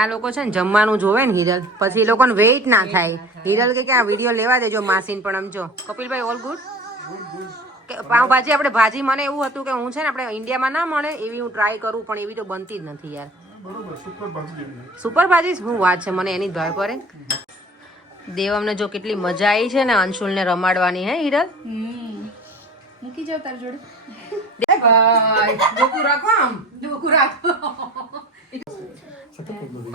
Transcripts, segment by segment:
આ લોકો છે ને જમવાનું જોવે ને હિરલ, પછી એ લોકોને વેઇટ ના થાય. હિરલ કે આ વિડીયો લેવા દેજો માસીન, પણ આમ જો કપિલભાઈ ઓલ ગુડ. પાવભાજી આપણે ભાજી, મને એવું હતું કે હું છે ને આપણે ઇન્ડિયામાં ના મળે એવી હું ટ્રાય કરું, પણ એવી તો બનતી જ નથી યાર. સુપર ભાજી શું વાત છે, મને એની જ ભાવ પડે. દેવમને જો કેટલી મજા આવી છે ને અંશુલને રમાડવાની. હે હિરલ, મૂકી જાવ તાર જોડે.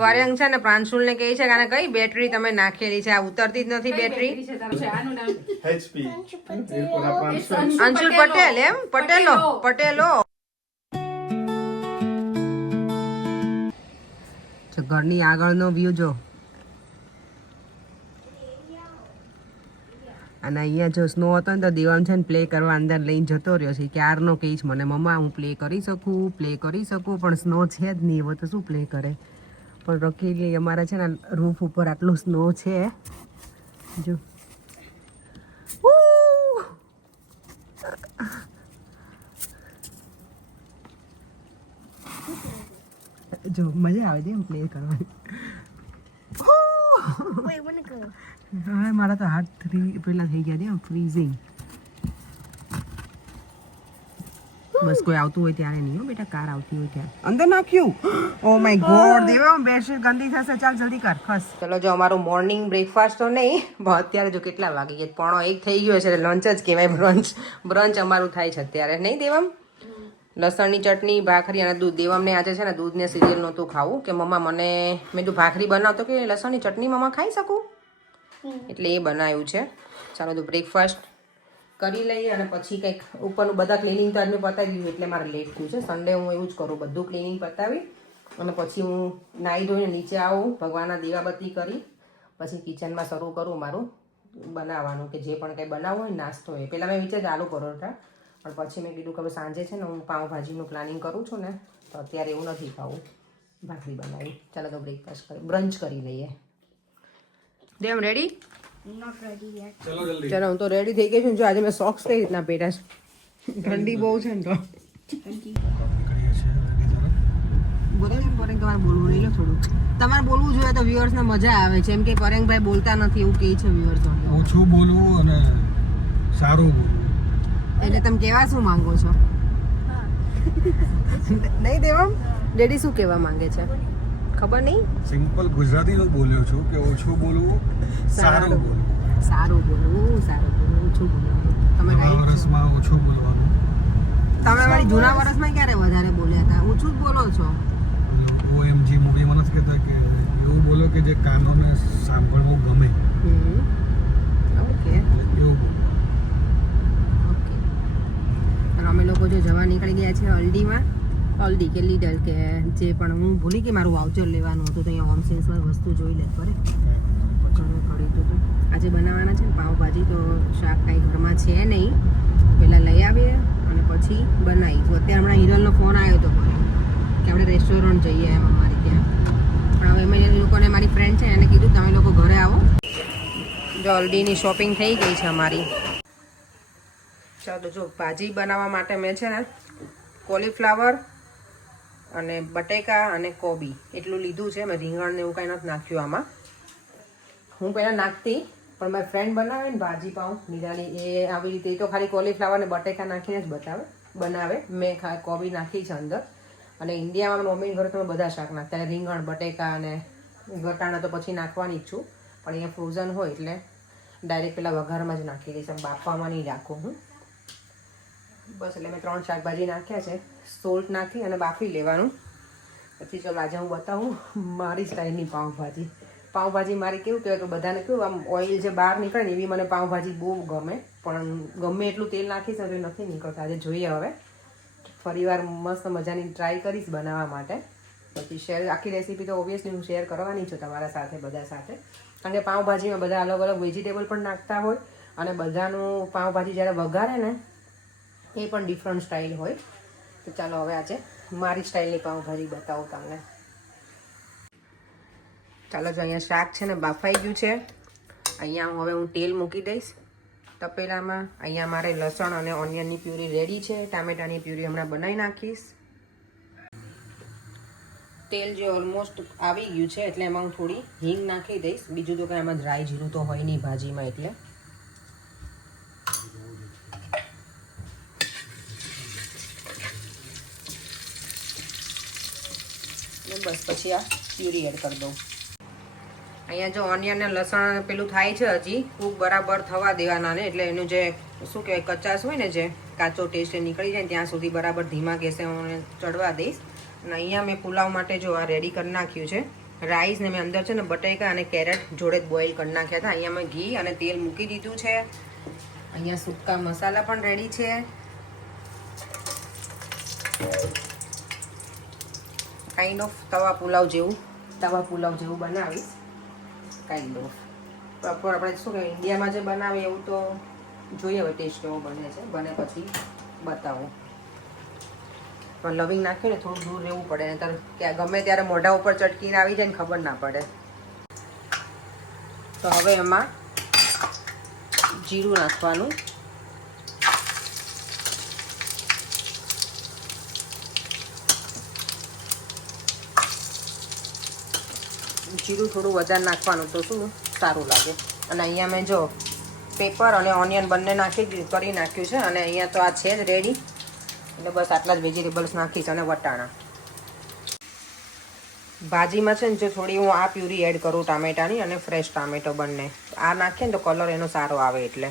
પર્યંક છે ને પ્રાંશુલ ને કહે છે કે કઈ બેટરી તમે નાખેલી છે, આ ઉતરતી જ નથી બેટરી. અંશુલ પટેલ, એમ પટેલો. ઘરની આગળનો વ્યૂ જો, અને અહીંયા જો સ્નો હતો ને તો દેવાન છે ને પ્લે કરવા અંદર લઈને જતો રહ્યો છે. ક્યારનો કહીશ મને, મમ્મા હું પ્લે કરી શકું, પણ સ્નો છે જ નહીં, હવે તો શું પ્લે કરે. પણ રખીલી અમારા છે ને રૂફ ઉપર આટલું સ્નો છે જો. જો મજા આવે છે એમ પ્લે કરવાની. હવે મારા તો હાથ પેલા થઈ ગયા છે ફ્રીઝિંગ. બસ કોઈ આવતું હોય ત્યારે નહીં હો બેટા, કાર આવતી હોય ત્યારે. અંદર નાખ્યું. ઓ માય ગોડ દેવા, બેડશીટ ગંદી થશે. ચાલ જલ્દી કર, ખસ. ચલો જો અમારું મોર્નિંગ બ્રેકફાસ્ટ તો નહીં, અત્યારે જો કેટલા વાગી ગયા, 1:30 થઈ ગયો છે. લંચ જ કહેવાય, બ્રંચ અમારું થાય છે અત્યારે. નહીં દેવમ, લસણની ચટણી, ભાખરી અને દૂધ. દેવમને આજે છે ને દૂધને સિરિયલ નહોતું ખાવું, કે મમ્મા મને, મેં તું ભાખરી બનાવતો કે લસણની ચટણી મમ્મા ખાઈ શકું, એટલે એ બનાવ્યું છે. ચાલો તો બ્રેકફાસ્ટ કરી લઈએ અને પછી કંઈક ઉપરનું બધા ક્લિનિંગ તો આજનું પતાવી દીધું, એટલે મારે લેટ થયું છે. સન્ડે હું એવું જ કરું, બધું ક્લિનિંગ પતાવી અને પછી હું નાહી ધોઈને નીચે આવું, ભગવાનના દીવાબત્તી કરી પછી કિચનમાં શરૂ કરું મારું બનાવવાનું, કે જે પણ કંઈ બનાવવું હોય નાસ્તો હોય. પહેલાં મેં વિચાર્યું આલુ પરોઠા, પણ પછી મેં કીધું કે હવે સાંજે છે ને હું પાઉંભાજીનું પ્લાનિંગ કરું છું ને, તો અત્યારે એવું નથી ખાવું, ભાખરી બનાવી. ચાલો તો બ્રેકફાસ્ટ કરી, બ્રંચ કરી લઈએ. દેવ રેડી? ચલો હું તો રેડી થઈ ગઈ છું. જો આજે મેં સોક્સ કઈ રીતના પહેર્યા છે, ઠંડી બહુ છે ને તો. બોલો ને પરેંગ, તમારે બોલવું નહીં થોડું, તમારે બોલવું જોઈએ તો વ્યુઅર્સને મજા આવે છે. એમ કે પરેંગભાઈ બોલતા નથી એવું કહે છે વ્યુઅર્સ. ઓછું બોલવું અને સારું બોલવું, એટલે તમે કહેવા શું માંગો છો? નહીં દેવમ, ડેડી શું કહેવા માંગે છે ખબર નહીં. સિમ્પલ ગુજરાતીમાં બોલ્યો છું કે ઓછું બોલવું, સારું બોલવું. સારું બોલવું, ઓછું બોલવું. તમે નવા વર્ષમાં ઓછું બોલવાનું. તમે મારી જૂના વર્ષમાં ક્યારે વધારે બોલ્યા હતા? ઓછું જ બોલો છો. ઓએમજી મૂવીમાં નથી કહેતા કે એવું બોલો કે જે કાનોને સાંભળવું ગમે. ઓકે, એવું બોલો. ઓકે. અને અમે લોકો જો જવા નીકળી ગયા છે હલ્દી કે લીડલ કે જે પણ, હું ભૂલી ગઈ મારું વાઉચર લેવાનું હતું, તો અહીંયા હોમ સેન્સમાં વસ્તુ જોઈ લે પડે. આજે બનાવવાના છે ને પાવભાજી, તો શાક કાંઈ ઘરમાં છે નહીં, પહેલાં લઈ આવીએ અને પછી બનાવીશું. અત્યારે હમણાં હિરલનો ફોન આવ્યો હતો કે આપણે રેસ્ટોરન્ટ જઈએ એમ અમારી ત્યાં, પણ હવે મેં લોકોને, મારી ફ્રેન્ડ છે એને કીધું તમે લોકો ઘરે આવો. જો હલ્દીની શોપિંગ થઈ ગઈ છે અમારી. ચાલો જો ભાજી બનાવવા માટે મેં છે ને કોલીફ્લાવર અને બટેકા અને કોબી એટલું લીધું છે. મેં રીંગણ ને એવું કાંઈ નથી નાખ્યું આમાં. હું પહેલાં નાખતી, પણ મારી ફ્રેન્ડ બનાવે ને ભાજી પાઉં નિરાલી, એ આવી રીતે, એ તો ખાલી કોલીફ્લાવર ને બટેકા નાખીને જ બનાવે. મેં કોબી નાખી છે અંદર. અને ઇન્ડિયામાં મમ્મી ઘરે તમે બધા શાક નાખતા, રીંગણ, બટેકા અને ગટાણા તો પછી નાખવાની જ છું, પણ અહીંયા ફ્રોઝન હોય એટલે ડાયરેક્ટ પેલા વઘારમાં જ નાખી દઈશ, બાફવામાં નહીં રાખું હું. બસ એટલે મેં 3 શાકભાજી નાખ્યા છે, સોલ્ટ નાખી અને બાફી લેવાનું. પછી ચલો આજે હું બતાવું મારી સ્ટાઈલની પાઉંભાજી. પાઉંભાજી મારી કેવું કહેવાય કે બધાને કેવું આમ ઓઇલ જે બહાર નીકળે ને એવી મને પાઉંભાજી બહુ ગમે, પણ ગમે એટલું તેલ નાખીશ હવે નથી નીકળતા. આજે જોઈએ, હવે ફરીવાર મસ્ત મજાની ટ્રાય કરીશ બનાવવા માટે. પછી શેર, આખી રેસીપી તો ઓબ્વિયસલી હું શેર કરવાની છું તમારા સાથે, બધા સાથે, કારણ કે પાઉંભાજીમાં બધા અલગ અલગ વેજીટેબલ પણ નાખતા હોય, અને બધાનું પાઉંભાજી જ્યારે વઘારે ને એ પણ ડિફરન્ટ સ્ટાઇલ હોય. તો ચાલો હવે આજે મારી સ્ટાઇલની પાઉંભાજી બતાવું તમને. ચાલો જો અહીંયા શાક છે ને બાફાઈ ગયું છે. અહીંયા હવે હું તેલ મૂકી દઈશ તપેલામાં. અહીંયા મારે લસણ અને ઓનિયનની પ્યુરી રેડી છે. ટામેટાની પ્યુરી હમણાં બનાવી નાખીશ. તેલ જે ઓલમોસ્ટ આવી ગયું છે એટલે એમાં હું થોડી હિંગ નાખી દઈશ. બીજું તો કંઈ આમાં ડ્રાય જીરું તો હોય નહીં ભાજીમાં, એટલે બસ પછી આ પ્યુરી એડ કરી દઉં. અહીંયા જો ઓનિયન ને લસણ પેલું થાય છે હજી ખૂબ બરાબર થવા દેવાના ને, એટલે એનું જે શું કહેવાય કચાશ હોય ને, જે કાચો ટેસ્ટ નીકળી જાય ત્યાં સુધી બરાબર ધીમા ગેસે હું ચડવા દઈશ. અને અહીંયા મેં પુલાવ માટે જો આ રેડી કરી નાખ્યું છે. રાઈસ ને મેં અંદર છે ને બટેકા અને કેરેટ જોડે જ બોઇલ કરી નાખ્યા હતા. અહીંયા મેં ઘી અને તેલ મૂકી દીધું છે. અહીંયા સૂકા મસાલા પણ રેડી છે. કાઇન્ડ ઓફ તવા પુલાવ જેવું બનાવીશ. કાઇન્ડ ઓફ પ્રોપર આપણે શું કહેવાય ઇન્ડિયામાં જે બનાવે એવું તો જોઈએ હવે ટેસ્ટ કેવો બને છે. બને પછી બતાવો. પણ લવિંગ નાખ્યું ને થોડું દૂર રહેવું પડે, નહીંતર કે ગમે ત્યારે મોઢા ઉપર ચટકીને આવી જાય ને ખબર ના પડે. તો હવે એમાં જીરું નાખવાનું. જીરું થોડું વધારે નાખવાનું તો શું સારું લાગે. અને અહીંયા મેં જો પેપર અને ઓનિયન બંને કરી નાખ્યું છે. અને અહીંયા તો આ છે જ રેડી, એટલે બસ આટલા જ વેજીટેબલ્સ નાખીશ અને વટાણા. ભાજીમાં છે ને જો થોડી હું આ પ્યુરી એડ કરું ટામેટાની અને ફ્રેશ ટામેટો બંને. આ નાખીએ ને તો કલર એનો સારો આવે. એટલે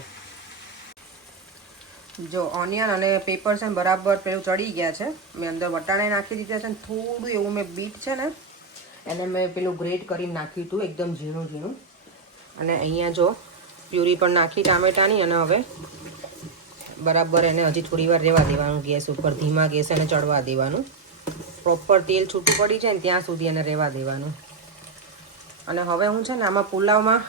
જો ઓનિયન અને પેપર છે ને બરાબર પેલું ચડી ગયા છે. મેં અંદર વટાણા નાખી દીધા છે ને થોડું એવું મેં બીટ છે ને એને મેં પેલું ગ્રેટ કરીને નાખ્યું હતું એકદમ ઝીણું ઝીણું. અને અહીંયા જો પ્યુરી પણ નાખી ટામેટાની. અને હવે બરાબર એને હજી થોડી વાર રહેવા દેવાનું ગેસ ઉપર, ધીમા ગેસે એને ચડવા દેવાનું. પ્રોપર તેલ છૂટું પડી જાય ને ત્યાં સુધી એને રહેવા દેવાનું. અને હવે હું છે ને આમાં પુલાવમાં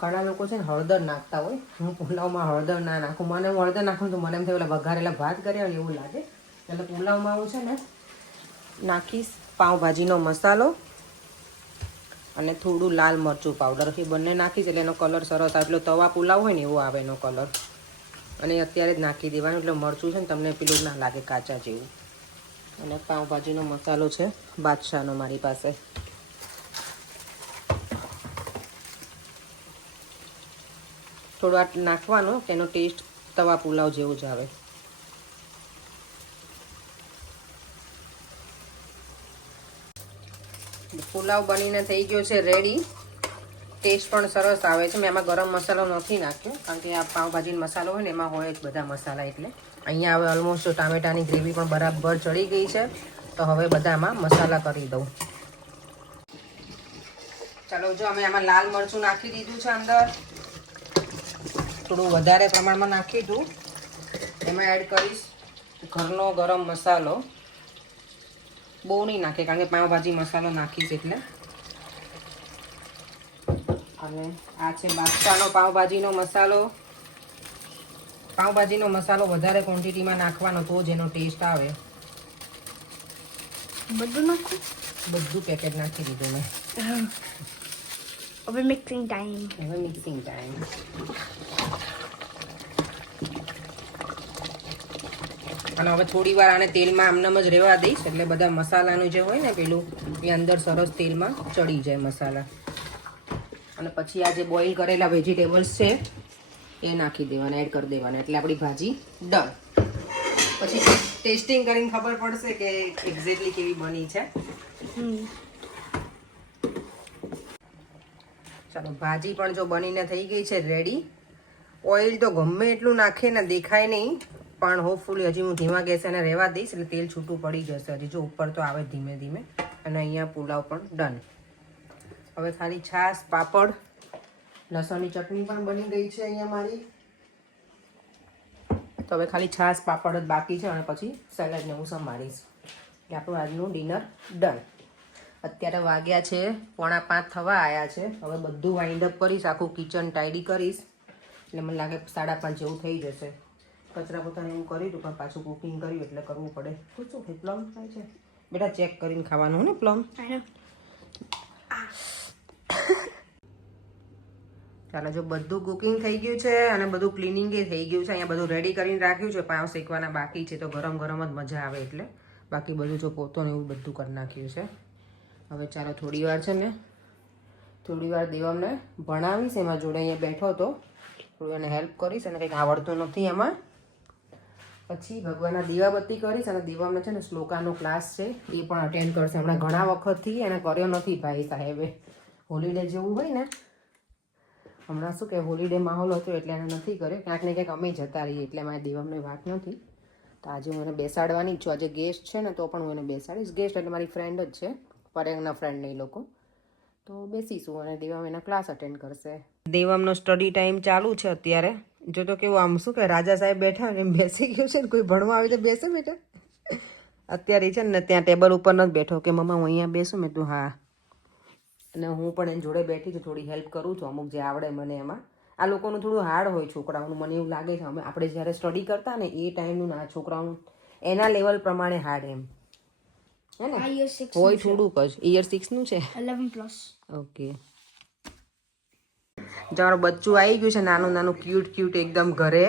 ઘણા લોકો છે ને હળદર નાખતા હોય. હું પુલાવમાં હળદર ના નાખું. મને હું હળદર નાખું તો મને એમ થાય ઓલા વઘારેલા ભાત કર્યા હોય એવું લાગે. એટલે પુલાવમાં હું છે ને નાખીશ પાઉંભાજીનો મસાલો અને થોડું લાલ મરચું પાવડર. એ બંને નાખીશ એટલે એનો કલર સરસ આવે. એટલે તવા પુલાવ હોય ને એવો આવે એનો કલર. અને અત્યારે જ નાખી દેવાનું એટલે મરચું છે ને તમને પેલું ના લાગે કાચા જેવું. અને પાઉંભાજીનો મસાલો છે બાદશાહનો મારી પાસે. થોડું આ નાખવાનું કે એનો ટેસ્ટ તવા પુલાવ જેવો જ આવે. પુલાવ બનીને થઈ ગયો છે રેડી. ટેસ્ટ પણ સરસ આવે છે. મેં એમાં ગરમ મસાલો નથી નાખ્યો કારણ કે આ પાઉંભાજીનો મસાલો હોય ને એમાં હોય જ બધા મસાલા. એટલે અહીંયા હવે ઓલમોસ્ટ ટામેટાની ગ્રેવી પણ બરાબર ચડી ગઈ છે. તો હવે બધામાં મસાલા કરી દઉં. ચાલો જો અમે આમાં લાલ મરચું નાખી દીધું છે અંદર. થોડું વધારે પ્રમાણમાં નાખી દઉં. એમાં એડ કરીશ ઘરનો ગરમ મસાલો. બહુ નહીં નાખે કારણ કે પાઉંભાજી મસાલો નાખીશ એટલે. અને આ છે બાદશાહનો પાઉંભાજીનો મસાલો. પાઉંભાજીનો મસાલો વધારે ક્વોન્ટિટીમાં નાખવાનો તો જ એનો ટેસ્ટ આવે. બધું નાખું? બધું પેકેટ નાખી દીધું મેં. હવે મિક્સિંગ ટાઈમ. અને હવે થોડી વાર આને તેલમાં આમનામ જ રહેવા દઈશ એટલે બધા મસાલાનું જે હોય ને પેલું એ અંદર સરસ તેલમાં ચડી જાય મસાલા. અને પછી આ જે બોઇલ કરેલા વેજીટેબલ્સ છે એ નાખી દેવાના, એડ કરી દેવાના. એટલે આપણી ભાજી ડન. પછી ટેસ્ટિંગ કરીને ખબર પડશે કે એક્ઝેક્ટલી કેવી બની છે. ચાલો ભાજી પણ જો બનીને થઈ ગઈ છે રેડી. ઓઇલ તો ગમે એટલું નાખે ને દેખાય નહીં, પણ હોપફુલી હજી હું ધીમા ગેસે એને રહેવા દઈશ એટલે તેલ છૂટું પડી જશે. હજી જો ઉપર તો આવે ધીમે ધીમે. અને અહીંયા પુલાવ પણ ડન. હવે ખાલી છાશ, પાપડ, લસણની ચટણી પણ બની ગઈ છે અહીંયા મારી. તો હવે ખાલી છાશ પાપડ જ બાકી છે અને પછી સેલેડને હું સંભાળીશ. એટલે આપણું આજનું ડિનર ડન. અત્યારે વાગ્યા છે 4:45 થવા આવ્યા છે. હવે બધું વાઇન્ડ અપ કરીશ, આખું કિચન ટાઈડી કરીશ. એટલે મને લાગે 5:30 જેવું થઈ જશે. કચરા પોતાને એવું કર્યું હતું પણ પાછું કુકિંગ કર્યું એટલે કરવું પડે. શું શું પ્લમ થાય છે બેટા? ચેક કરીને ખાવાનું ને પ્લમ. ચાલો જો બધું કુકિંગ થઈ ગયું છે અને બધું ક્લિનિંગ એ થઈ ગયું છે. અહીંયા બધું રેડી કરીને રાખ્યું છે. પાવ શેકવાના બાકી છે તો ગરમ ગરમ જ મજા આવે એટલે. બાકી બધું જો પોતો ને એવું બધું કરી નાખ્યું છે. હવે ચાલો થોડી વાર છે ને દેવમને ભણાવીશ. એમાં જોડે અહીંયા બેઠો હતો, થોડું એને હેલ્પ કરીશ અને કંઈક આવડતું નથી એમાં. પછી ભગવાનના દીવાબત્તી કરીશ અને દેવમને છે ને શ્લોકાનો ક્લાસ છે એ પણ અટેન્ડ કરશે. હમણાં ઘણા વખતથી એને કર્યો નથી ભાઈ સાહેબે. હોલિડે જેવું હોય ને, હમણાં શું કે હોલિડે માહોલ હતો એટલે એને નથી કર્યો. ક્યાંક ને ક્યાંક અમે જતા રહીએ એટલે મારે દેવમને વાત નથી. તો આજે હું એને બેસાડવાની છું. આજે ગેસ્ટ છે ને તો પણ હું એને બેસાડીશ. ગેસ્ટ એટલે મારી ફ્રેન્ડ જ છે, પરેંગના ફ્રેન્ડ નહીં લોકો. તો બેસીશું અને દેવમ એના ક્લાસ અટેન્ડ કરશે. દેવમનો સ્ટડી ટાઈમ ચાલુ છે અત્યારે. જો તો કેવું આમ શું કે રાજા સાહેબ બેઠા એમ બેસી ગયો છે ને, કોઈ ભણવા આવે તો બેસે બેટા. અત્યારે છે ને ત્યાં ટેબલ ઉપર નથી બેઠો કે મમ્મા હું અહીંયા બેસું. મેં તું હા. અને હું પણ એની જોડે બેઠી છું, થોડી હેલ્પ કરું છું અમુક જે આવડે મને એમાં. આ લોકોનું થોડું હાર્ડ હોય છોકરાઓનું, મને એવું લાગે છે. આપણે જ્યારે સ્ટડી કરતા ને એ ટાઈમનું આ છોકરાઓનું એના લેવલ પ્રમાણે હાર્ડ એમ હે ને હોય થોડુંક જ. યર 6 નું છે, 11+. ઓકે. તમારું બચ્ચું આવી ગયું છે નાનું ક્યુટ એકદમ ઘરે.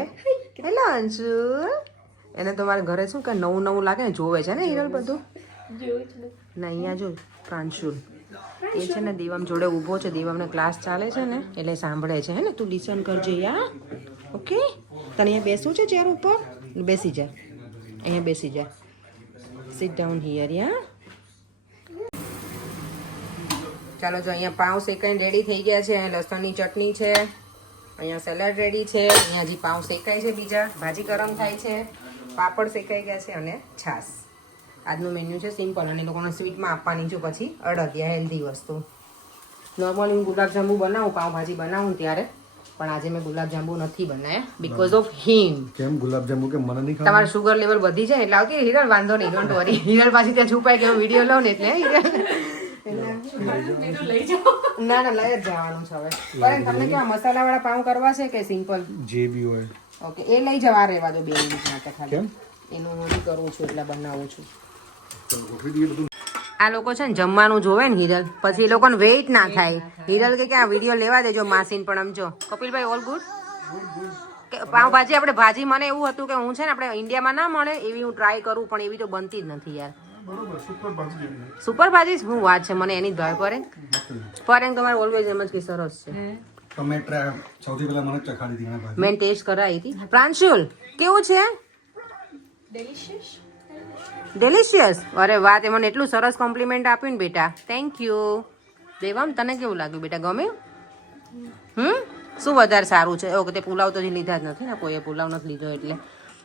હેલો અંશુ. એને તો મારા ઘરે શું કે નવું લાગે ને, જોવે છે ને હિરલ બધું. ના અહીંયા જો પ્રાંશુલ એ છે ને દેવમ જોડે ઊભો છે. દેવમને ક્લાસ ચાલે છે ને એટલે સાંભળે છે. હે ને તું લિસન કરજે યા. ઓકે, તને અહીંયા બેસવું છે ચેર ઉપર? બેસી જા, અહીંયા બેસી જા. સિટ ડાઉન હિયર યા. ચાલો જો અહીંયા પાઉં શેકાઈને રેડી થઈ ગયા છે. અહીંયા લસણની ચટણી છે, અહીંયા સલાડ રેડી છે, અહીંયા હજી પાઉં શેકાય છે, બીજા ભાજી ગરમ થાય છે, પાપડ શેકાઈ ગયા છે અને છાશ. આજનું મેન્યુ છે સિમ્પલ. અને લોકોને સ્વીટમાં આપવાની છું પછી અડદિયા, હેલ્ધી વસ્તુ. નોર્મલી હું ગુલાબજાંબુ બનાવું, પાઉંભાજી બનાવું ત્યારે, પણ આજે મેં ગુલાબજાંબુ નથી બનાવ્યા બીકોઝ ઓફ હિમ. કેમ ગુલાબજાંબુ કે મને નહીં ખાવા? તમારું શુગર લેવલ વધી જાય એટલે આવતી હિરલ વાંધો નહીં, ડોન્ટ વરી. હિરલ પાછી ત્યાં છુપાય કે હું વિડીયો લઉં ને એટલે ના લઈ જ જવાનું છે હવે. પણ તમને કેવા મસાલાવાળા પાઉં કરવા છે કે સિમ્પલ? જે બી હોય. ઓકે, એ લઈ જવા રહેવા દો 2 મિનિટ માટે ખાલી. કેમ? એનું હું કરું છું એટલે બનાવું છું. ચાલો ગોઠવી દઈએ બધું. આ લોકો છે ને જમવાનું જોવે ને હિરલ, પછી એ લોકોને વેઇટ ના થાય. હિરલ કે આ વિડીયો લેવા દેજો માસીન. પણ આમ જો કપિલભાઈ ઓલ ગુડ. પાવભાજી આપણે ભાજી, મને એવું હતું કે હું છે ને આપણે ઇન્ડિયામાં ના મળે એવી હું ટ્રાય કરું, પણ એવી તો બનતી જ નથી યાર. બરોબર, સુપર ભાજી શું વાત છે, મને એની જ ભાવે. પરેંગ તમારે ઓલવેઝ એમ જ કે સરસ છે. તમે સૌથી પહેલા મને ચખાડી દીધી ભાઈ. મેં ટેસ્ટ કરાવી હતી. પ્રાંશુલ કેવું છે? ડિલિશિયસ. અરે વાહ, તે મને એટલું સરસ કોમ્પ્લિમેન્ટ આપ્યું ને બેટા, થેન્ક યુ. દેવમ તને કેવું લાગ્યું બેટા, ગમ્યું? શું વધારે સારું છે? ઓકે, તે પુલાવ તો લીધા જ નથી ને, કોઈએ પુલાવ નથી લીધો એટલે.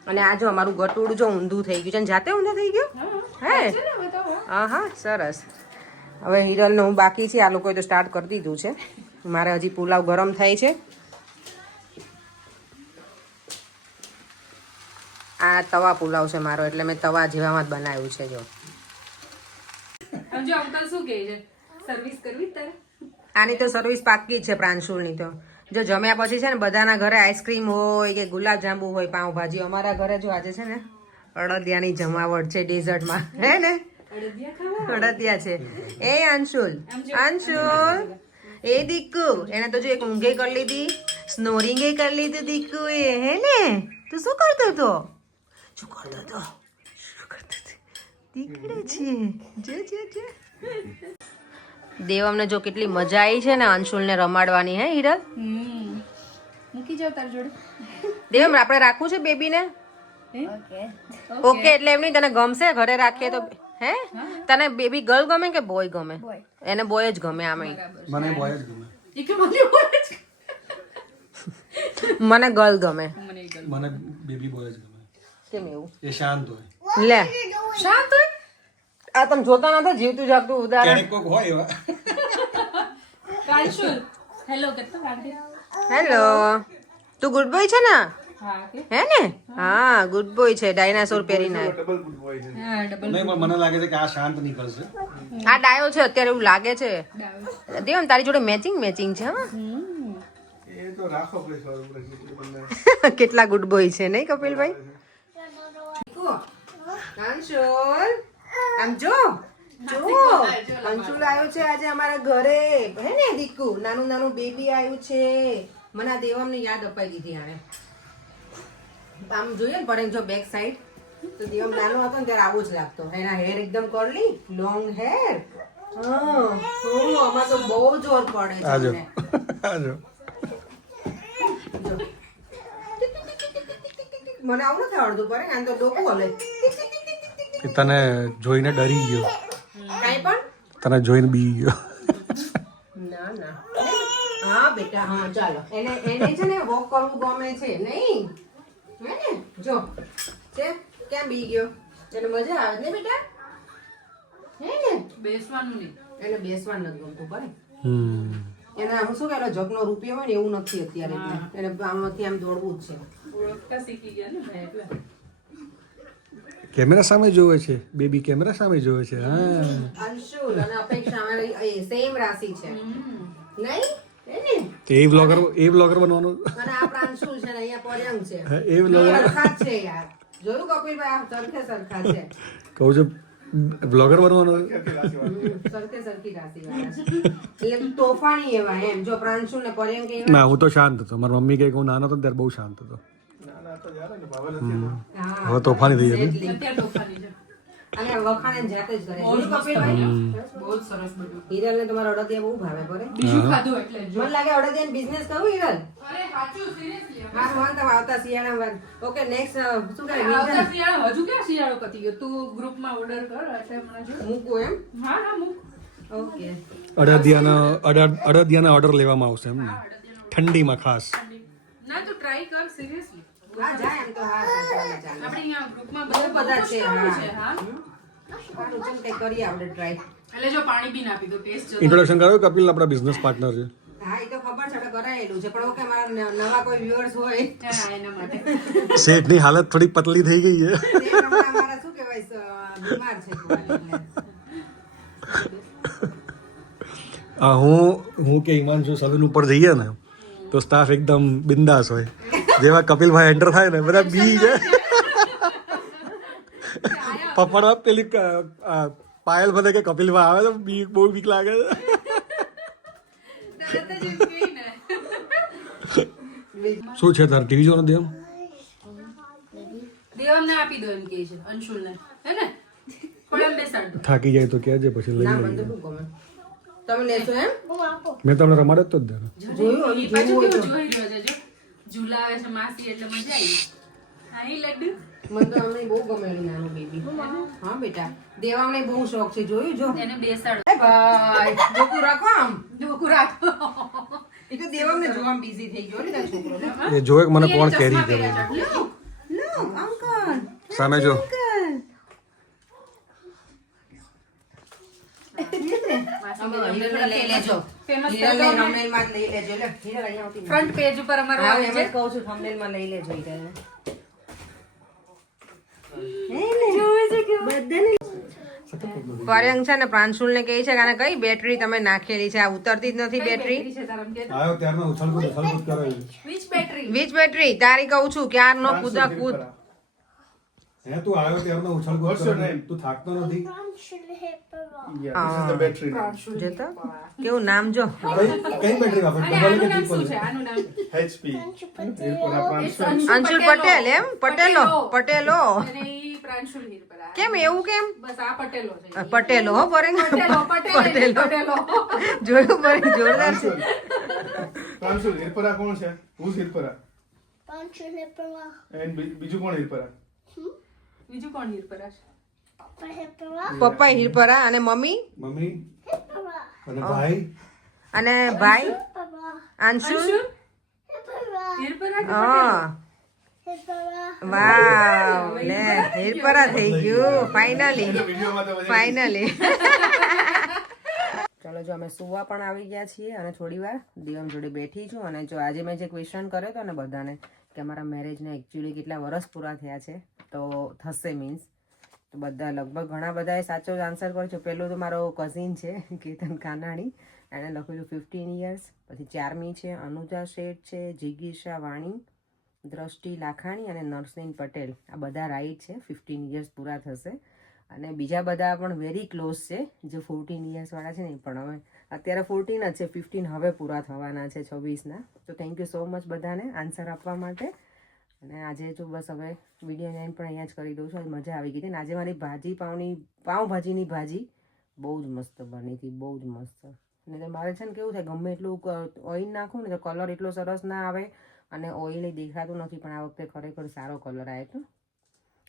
અને આ જો અમારું ગટુડું જો ઊંધું થઈ ગયું છે. જાતે ઊંધું થઈ ગયું હે? હા સરસ. હવે હિરલનું હું બાકી છે, આ લોકોએ તો સ્ટાર્ટ કરી દીધું છે. મારે હજી પુલાવ ગરમ થાય છે. આ તવા પુલાવ છે મારો, એટલે મેં તવા જેવામાં જ બનાવ્યું છે. જો અંકલ શું કહે છે, સર્વિસ કરવી તારે? આની તો સર્વિસ પાકી જ છે પ્રાંશુલની તો. જો જમ્યા પછી છે ને બધાના ઘરે આઈસ્ક્રીમ હોય કે ગુલાબજાંબુ હોય, પાઉંભાજી. અમારા ઘરે જો આજે છે ને અડદિયાની જમાવટ છે ડેઝર્ટમાં, હે ને? અડદિયા છે. એ અંશુલ એ દીકુ, એને તો જો એક ઊંઘે કરી લીધી, સ્નોરિંગે કરી લીધું દીકુ એ, હે ને? તું શું કરતો હતો? દીકડે છે. જે દેવમને જો કેટલી મજા આવી છે ને અંશુલને રમાડવાની. હે હિરલ? મૂકી જાવ તાર જોડે. દેવમ આપણે રાખવું છે બેબીને? ઓકે, એટલે એમ નહીં, તને ગમશે ઘરે રાખીએ તો? હે, તને બેબી ગર્લ ગમે કે બોય ગમે? એને બોય જ ગમે. આમે મને બોય જ ગમે. મને ગર્લ ગમે. મને બેબી બોય જ ગમે. કેમ એવું? એ શાંત હોય. લે શાંત હોય? આ તમે જોતા નથી જીવતું જાગતું ઉદાહરણ. કોક હોય એવા. હેલો, તું ગુડ બોય છે ને? હે ને? હા ગુડ બોય છે. ડાયનાસોર પહેરીને નહીં, પણ મને લાગે છે કે આ શાંત નીકળશે. આ ડાયો છે અત્યારે એવું લાગે છે. દેવમ તારી જોડે મેચિંગ છે. હા, એ તો રાખો કેટલા ગુડ બોય છે નહીં કપિલભાઈ? અંશુલ, આમ જો અંશુલ આવ્યો છે આજે અમારા ઘરે, હે ને દીકુ? નાનું બેબી આવ્યું છે. મને આ દેવમની યાદ અપાઈ દીધી આને. આમ જોઈએ ને પડે જો બેક સાઈડ, તો દેવમ નાનો હતો ને ત્યારે આવું જ લાગતો. એના હેર એકદમ કર્લી, લોંગ હેર, આમાં તો બહુ જોર પડે છે આજો અમને. આજો જો. મને આવું નથી આવડતું પડે આને તો ડોકું હલે એ તને જોઈને ડરી ગયો, કાંઈ પણ તને જોઈને બી ગયો. ના ના હા બેટા હા ચાલો એને છે ને વોક કરવું ગમે છે નહીં હે ને જો છે ક્યાં બી ગયો એને મજા આવે ને બેટા હે ને બેસવાનું નહીં. એને બેસવાનું નથી ગમતું બરાબર હમ એને આમ શું કહેવાય જગનો રૂપિયો હોય ને એવું નથી અત્યારે એટલે. એને આમાંથી આમ દોડવું જ છે ઓળખતા શીખી ગયા ને ભાઈ એટલે. કેમેરા સામે જોવે છે બેબી, કેમેરા સામે જોવે છે. હા અંશુલ અને અપેક્ષા સેમ રાશિ છે નહીં હે ને તો એ બ્લોગર બનવાનું. અને આપણા અંશુલ છે ને અહીંયા પર્યંગ છે હા, એ vlogger. સરખા જ છે યાર જોયું કપિલભાઈ આ સરખા છે કહું છું બ્લોગર બનવાનું. સરખે સરખી રાશિ વાળા છે એટલે તોફાની એવા એમ જો પ્રાંશુલ ને પર્યંક એવા ના હું તો શાંત હતો. મારી મમ્મી કહે કે હું નાનો હતો ને ત્યારે બહુ શાંત હતો. હા, હવે તોફાની થઈ જતી. અત્યારે તોફાની છે. અને વખાણ જાતે જ કરે જોયું કપિલભાઈ બહુ જ સરસ બધું. હિરલ ને તમારા અડદિયા બહુ ભાવે પડે બીજું ખાધું એટલે જ. મને લાગે અડદિયા બિઝનેસ કરું હિરલ અરે સાચું સિરિયસલી. હા વાંધો તમે આવતા શિયાળામાં ઓકે નેક્સ્ટ શું કહે આવતા શિયાળો હજુ ક્યાં શિયાળો પતી ગયો? તું ગ્રુપમાં ઓર્ડર કર એટલે હમણાં જો. મૂકું એમ હા હા મૂક. ઓકે અડદિયાના ઓર્ડર લેવામાં આવશે એમ ને? ઠંડીમાં ખાસ. ના તું ટ્રાય કર સિરિયસલી. હા જાય એમ તો હા ચાલે ચાલે આપણે અહીંયા ગ્રુપમાં બહુ બધા છે સારું હા છે હા. સારું ચાલ કંઈક કરીએ આપણે ટ્રાય એટલે જો પાણી બી ના પીધો ટેસ્ટ જો. ઇન્ટ્રોડક્શન કરાવ્યું કપિલ આપણા બિઝનેસ પાર્ટનર છે. હા એ તો ખબર છે આપણે કરાયેલું છે પણ ઓકે મારા નવા કોઈ વ્યુઅર્સ હોય હા એના માટે. શેઠની હાલત થોડી પતલી થઈ ગઈ છે. તે પ્રમાણે અમારા શું કહેવાય બીમાર છે થોડા એટલે. હું કે હિમાંશુ સલૂન ઉપર જઈએ ને તો સ્ટાફ એકદમ બિંદાસ હોય. જેવા કપિલભાઈ એન્ટર થાય ને બધા બી જાય. પપ્પા પેલી પાયલ બધે કે કપિલભાઈ આવે તો બહુ બીક લાગે છે. તરત જ એમ કહે ને. શું છે તાર ટીવી જોવાનું દેમ? દેવમને આપી દો એમ કહે છે અંશુલને હે ને પણ એમ બેસાડ દો. થાકી જાય તો કહેજે પછી લઈ ના મને તો લઈએ. શું ગમે તમે લેશો એમ મેં તમને રમાડે જ તો જ દે. જોયું હવે પાછું જોયું હોય કેવું તો જોઈ રહ્યો છે જો ઝૂલા આવે છે માસી એટલે મજા આવી. હા ઈ લડ્ડુ મને તો અમને બહુ ગમેલું નાનું બેબી હા બેટા દેવામને બહુ શોખ છે જોયું જો એને બેસાડો. એ ભાઈ જોકું રાખો આમ ડોકું રાખો. એ તો દેવામને જોવામાં બિઝી થઈ ગયો ને તારો છોકરો લે. એ જોવે કે મને કોણ એને કેરી ચશ્મા કરે. પહેર્યા છે. લો અંકલ સામે જો. અંકલ હિરલને લઈ લેજો Famous હિરલને photo thumbnail માં જ લઈ લેજો લે હિરલ અહીંયા આવતી ફ્રન્ટ પેજ ઉપર અમારું હા આવે એમ છે. જ કહું છું thumbnail માં લઈ લેજો હિરલને પર્યંક છે ને પ્રાંશુલ ને કહે છે કે આને કઈ બેટરી તમે નાખેલી છે આ ઉતરતી જ નથી બેટરી છે તારા એમ કે આવ્યો ત્યારનો ઉછળકૂદ કરાવી. which battery? વીજ બેટરી તારી કહું છું ક્યાર નો કૂદા કૂદ હે તું આવ્યો ત્યારનો ઉછળકૂદ કરાવી. તું થાકતો નથી? જોતો કેવું નામ જો કઈ બેટરી વાપરે? અને આનું નામ શું છે? આનું નામ અંશુલ પટેલ એમ પટેલો પટેલો અને ઈ પ્રાંશુલ હિરપરા. કેમ એવું કેમ બસ આ પટેલો છે. પટેલો હો પરેંગ પટેલો પટેલો. જોયું પરેંગ જોરદાર છે પ્રાંશુલ હિરપરા કોણ છે? હું હિરપરા. And બીજું કોણ હિરપરા? બીજું કોણ હિરપરા છે? પપ્પા હિરપરા અને મમ્મી મમ્મી અને ભાઈ અને ભાઈ અંશુલ હિરપરા કે હા વાવ લે હિરપરા થઈ ગયું ફાઇનલી વિડીયોમાં તો ફાઇનલી ચાલો જો અમે સુવા પણ આવી ગયા છીએ અને થોડી વાર દેવમ જોડે બેઠી છું અને જો આજે મેં જે ક્વેશ્ચન કર્યો હતો ને બધાને કે અમારા મેરેજને એકચ્યુઅલી કેટલા વર્ષ પૂરા થયા છે તો થશે મીન્સ તો બધા લગભગ ઘણા બધાએ સાચો જ આન્સર કર્યો છે. પહેલો તો મારો કઝિન છે કેતન કાનાણી એણે લખેલું 15 years. પછી ચારમી છે અનુજા શેઠ છે, જિગીષા વાણી, દ્રષ્ટિ લાખાણી અને નરસિંહ પટેલ. આ બધા રાઈટ છે. 15 years પૂરા થશે અને બીજા બધા પણ વેરી ક્લોઝ છે જે 14 years વાળા છે ને પણ હવે અત્યારે 14 જ છે 15 હવે પૂરા થવાના છે 26ના. તો થેન્ક યુ સો મચ બધાને આન્સર આપવા માટે અને આજે જો બસ હવે વિડીયો એન્ડ પણ અહીંયા જ કરી દઉં છું. આજે મજા આવી ગઈ હતી ને આજે મારી પાવભાજીની ભાજી બહુ જ મસ્ત બની હતી, બહુ જ મસ્ત. અને તો મારે છે ને કેવું થાય, ગમે એટલું ઓઇલ નાખું ને તો કલર એટલો સરસ ના આવે અને ઓઇલી દેખાતું નથી. પણ આ વખતે ખરેખર સારો કલર આવ્યો હતો.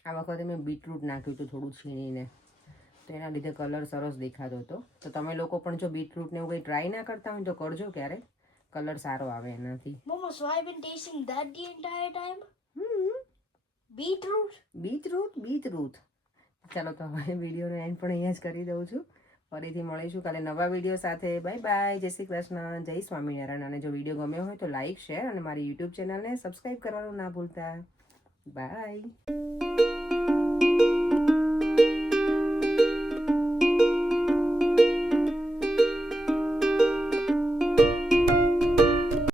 આ વખતે મેં બીટરૂટ નાખ્યું હતું થોડું છીણીને, તો એના લીધે કલર સરસ દેખાતો હતો. તો તમે લોકો પણ જો બીટરૂટને એવું કંઈ ટ્રાય ના કરતા હોય તો કરજો ક્યારે, કલર સારો આવે એનાથી. Mama, so I've been tasting that the entire time? Hmm Beetroot? Beetroot. ચાલો તો હવે વિડીયોનો એન્ડ પણ અહીંયા જ કરી દઉં છું. ફરીથી મળીશું કાલે નવા વિડીયો સાથે. બાય બાય, જય શ્રી કૃષ્ણ, જય સ્વામિનારાયણ. અને જો વિડીયો ગમ્યો હોય તો લાઇક, શેર અને મારી યુટ્યુબ ચેનલને સબસ્ક્રાઈબ કરવાનું ના ભૂલતા. બાય.